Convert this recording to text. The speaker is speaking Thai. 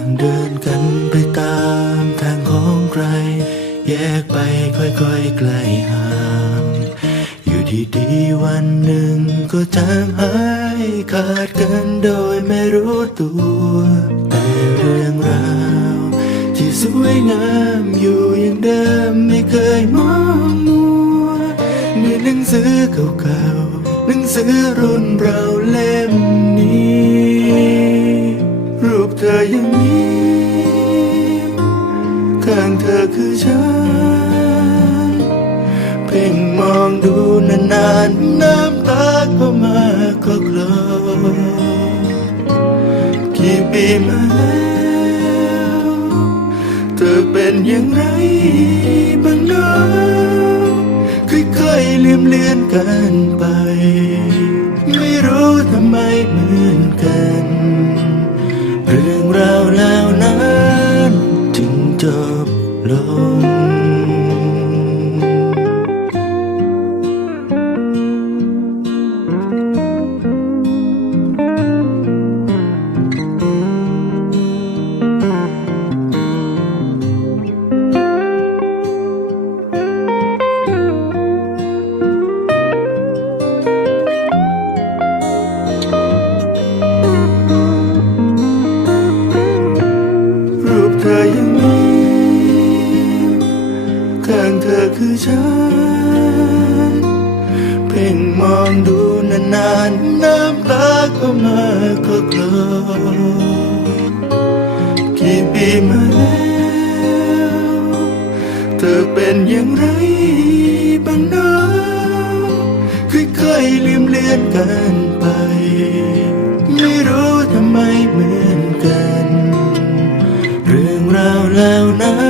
างเดินกันไปตามทางของใคร แยกไปค่อยๆไกลห่างอยู่ดีๆวันหนึ่งก็จางหายขาดกันโดยไม่รู้ตัว แต่เรื่องราวที่สวยงามอยู่อย่างเดิมไม่เคยมองมัวหมือนหนังสือเก่าๆหนังสือรุ่นเราเล่มนี้ รูปเธอยังมีข้างเธอคือฉัน เพ่งมองดูนานๆ น้ำตาก็มาก็กลอกี่ปีมาแล้วเธอเป็นอย่างไรบ้างเนะค่อยๆลืมเลือนกันไป ไม่รู้ทำไมเหมือนกัน รื่องราวแล้วนั้น ถึงจบลง ฉัน เพ่งมองดูนานๆน้ำตาก็มาก็กลอกี่ปีมาแล้ว เธอเป็นอย่างไรบ้างนะค่อยๆลืมเลือนกันไป ไม่รู้ทำไมเหมือนกัน เรื่องราวแล้วนั้น